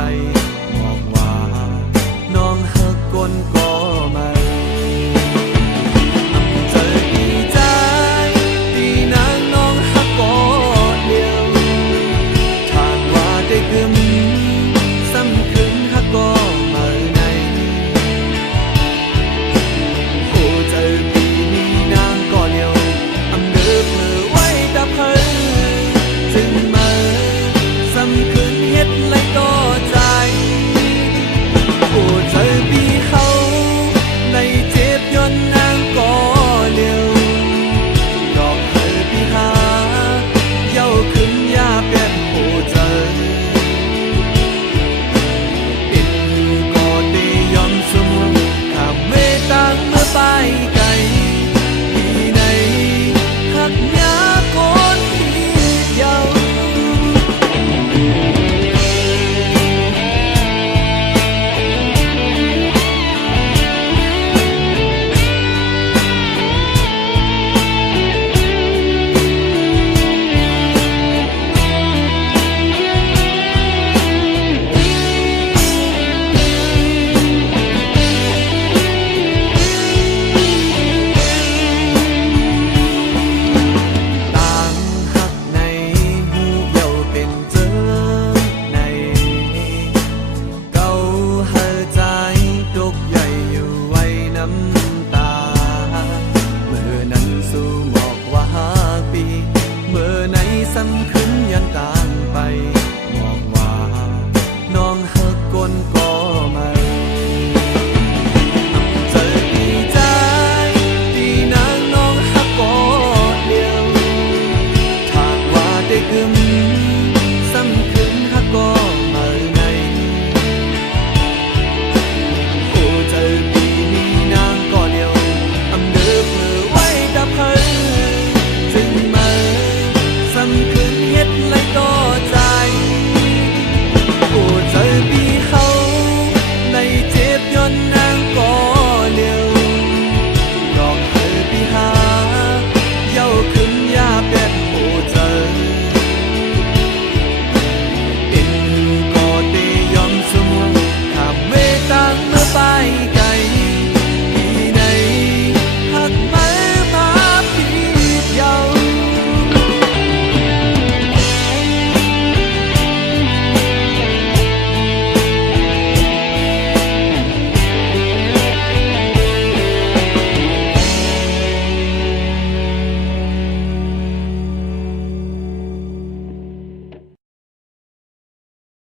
ไปบอกว่า น้องหักกลน้ำตา เมื่อนั้นสู่หมอกว่าปี เมื่อไหนสำคัญ